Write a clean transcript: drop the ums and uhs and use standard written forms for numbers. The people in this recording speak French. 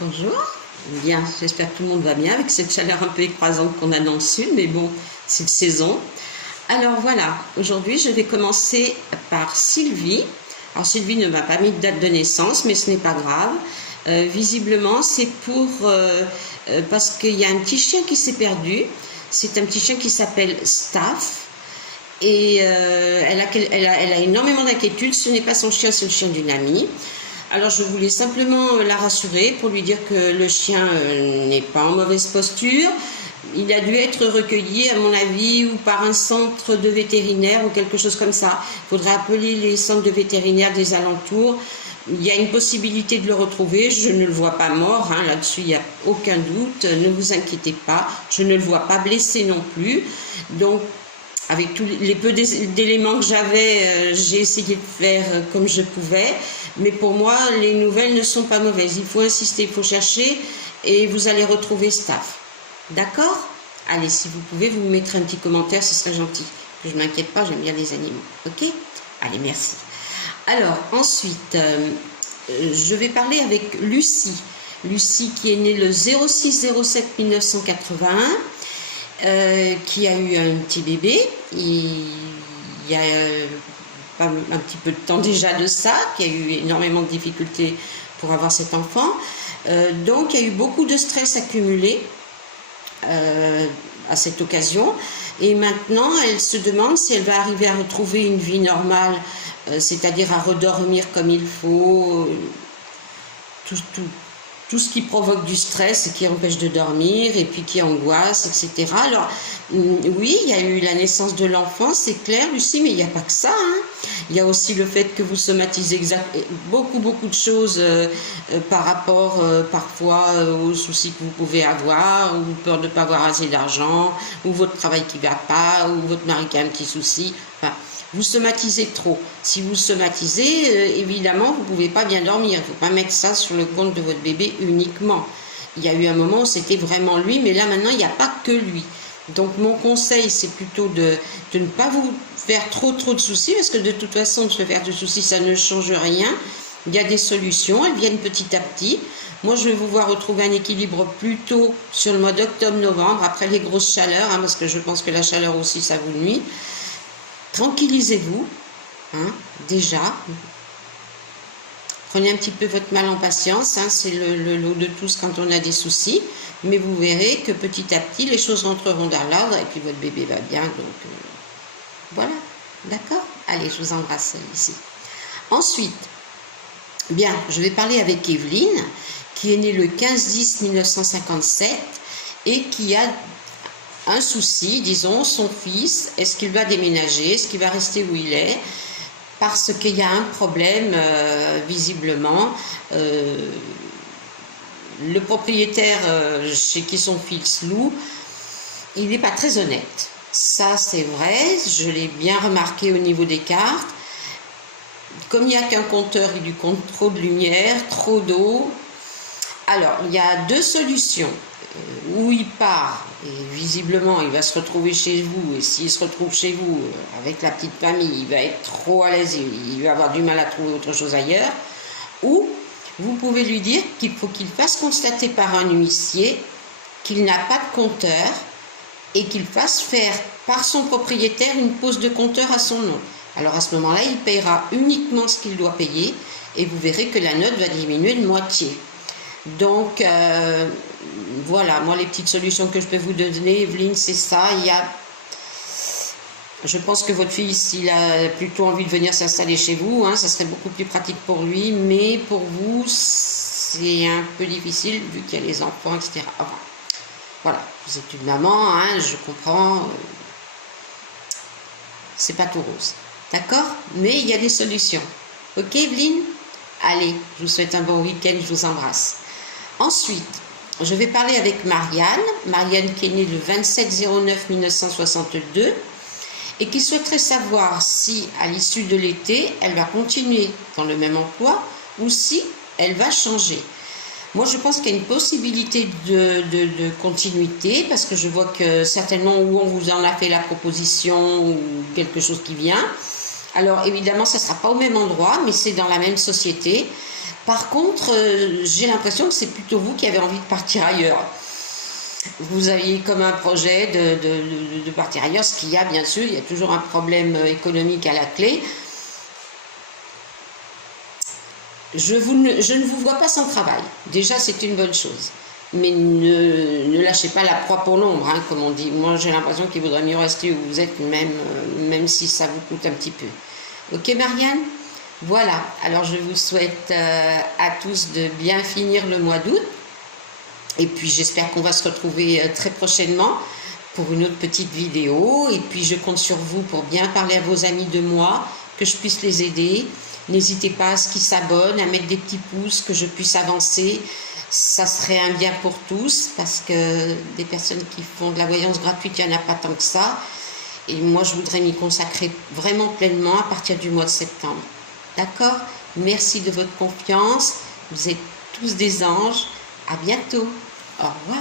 Bonjour. Bien, j'espère que tout le monde va bien avec cette chaleur un peu écrasante qu'on a dans le sud, mais bon, c'est de saison. Alors voilà, aujourd'hui je vais commencer par Sylvie. Alors Sylvie ne m'a pas mis de date de naissance, mais ce n'est pas grave. Visiblement, c'est parce qu'il y a un petit chien qui s'est perdu. C'est un petit chien qui s'appelle Staff. Et elle a énormément d'inquiétudes. Ce n'est pas son chien, c'est le chien d'une amie. Alors je voulais simplement la rassurer pour lui dire que le chien n'est pas en mauvaise posture. Il a dû être recueilli, à mon avis, ou par un centre de vétérinaire ou quelque chose comme ça. Il faudrait appeler les centres de vétérinaires des alentours. Il y a une possibilité de le retrouver. Je ne le vois pas mort, hein, là-dessus il n'y a aucun doute. Ne vous inquiétez pas, je ne le vois pas blessé non plus. Donc, avec tous les peu d'éléments que j'avais, j'ai essayé de faire comme je pouvais. Mais pour moi, les nouvelles ne sont pas mauvaises. Il faut insister, il faut chercher et vous allez retrouver Staff. D'accord? Allez, si vous pouvez, vous me mettrez un petit commentaire, ce serait gentil. Que je ne m'inquiète pas, j'aime bien les animaux. Ok? Allez, merci. Alors, ensuite, je vais parler avec Lucie. Lucie qui est née le 06/07/1981. Qui a eu un petit bébé, il y a un petit peu de temps déjà de ça, qui a eu énormément de difficultés pour avoir cet enfant. Donc il y a eu beaucoup de stress accumulé à cette occasion. Et maintenant, elle se demande si elle va arriver à retrouver une vie normale, c'est-à-dire à redormir comme il faut, tout ce qui provoque du stress et qui empêche de dormir et puis qui angoisse, etc. Alors, oui, il y a eu la naissance de l'enfant, c'est clair, Lucie, mais il n'y a pas que ça. Hein. Il y a aussi le fait que vous somatisez beaucoup de choses par rapport parfois aux soucis que vous pouvez avoir, ou peur de ne pas avoir assez d'argent, ou votre travail qui ne va pas, ou votre mari qui a un petit souci. Enfin, vous somatisez trop. Si vous somatisez, évidemment, vous ne pouvez pas bien dormir. Il ne faut pas mettre ça sur le compte de votre bébé uniquement. Il y a eu un moment où c'était vraiment lui, mais là maintenant, il n'y a pas que lui. Donc mon conseil, c'est plutôt de ne pas vous faire trop de soucis, parce que de toute façon, de se faire de soucis, ça ne change rien. Il y a des solutions, elles viennent petit à petit. Moi, je vais vous voir retrouver un équilibre plutôt sur le mois d'octobre-novembre, après les grosses chaleurs, hein, parce que je pense que la chaleur aussi, ça vous nuit. Tranquillisez-vous, hein, déjà. Prenez un petit peu votre mal en patience, hein, c'est le lot de tous quand on a des soucis. Mais vous verrez que petit à petit, les choses rentreront dans l'ordre et puis votre bébé va bien. Donc, voilà, d'accord? Allez, je vous embrasse ici. Ensuite, bien, je vais parler avec Evelyne, qui est née le 15/10/1957 et qui a un souci, disons, son fils, est-ce qu'il va déménager, est-ce qu'il va rester où il est, parce qu'il y a un problème, visiblement, le propriétaire chez qui son fils loue, il n'est pas très honnête. Ça, c'est vrai, je l'ai bien remarqué au niveau des cartes. Comme il n'y a qu'un compteur, il lui compte trop de lumière, trop d'eau. Alors, il y a deux solutions. Où il part, et visiblement il va se retrouver chez vous, et s'il se retrouve chez vous avec la petite famille, il va être trop à l'aise, il va avoir du mal à trouver autre chose ailleurs, ou vous pouvez lui dire qu'il faut qu'il fasse constater par un huissier qu'il n'a pas de compteur et qu'il fasse faire par son propriétaire une pose de compteur à son nom. Alors à ce moment-là, il paiera uniquement ce qu'il doit payer et vous verrez que la note va diminuer de moitié. Donc, voilà, moi les petites solutions que je peux vous donner, Evelyne, c'est ça. Je pense que votre fils, s'il a plutôt envie de venir s'installer chez vous, hein, ça serait beaucoup plus pratique pour lui, mais pour vous, c'est un peu difficile vu qu'il y a les enfants, etc. Enfin, voilà, vous êtes une maman, hein, je comprends, c'est pas tout rose, d'accord? Mais il y a des solutions. Ok, Evelyne? Allez, je vous souhaite un bon week-end, je vous embrasse. Ensuite, je vais parler avec Marianne. Marianne qui est née le 27/09/1962 et qui souhaiterait savoir si, à l'issue de l'été, elle va continuer dans le même emploi ou si elle va changer. Moi, je pense qu'il y a une possibilité de continuité parce que je vois que certainement où on vous en a fait la proposition ou quelque chose qui vient. Alors, évidemment, ça ne sera pas au même endroit, mais c'est dans la même société. Par contre, j'ai l'impression que c'est plutôt vous qui avez envie de partir ailleurs. Vous aviez comme un projet de partir ailleurs, ce qu'il y a bien sûr, il y a toujours un problème économique à la clé. Je ne vous vois pas sans travail. Déjà, c'est une bonne chose. Mais ne lâchez pas la proie pour l'ombre, hein, comme on dit. Moi, j'ai l'impression qu'il vaudrait mieux rester où vous êtes, même si ça vous coûte un petit peu. Ok, Marianne? Voilà. Alors, je vous souhaite à tous de bien finir le mois d'août. Et puis, j'espère qu'on va se retrouver très prochainement pour une autre petite vidéo. Et puis, je compte sur vous pour bien parler à vos amis de moi, que je puisse les aider. N'hésitez pas à ce qu'ils s'abonnent, à mettre des petits pouces, que je puisse avancer. Ça serait un bien pour tous, parce que des personnes qui font de la voyance gratuite, il n'y en a pas tant que ça. Et moi, je voudrais m'y consacrer vraiment pleinement à partir du mois de septembre. D'accord? Merci de votre confiance. Vous êtes tous des anges. À bientôt. Au revoir.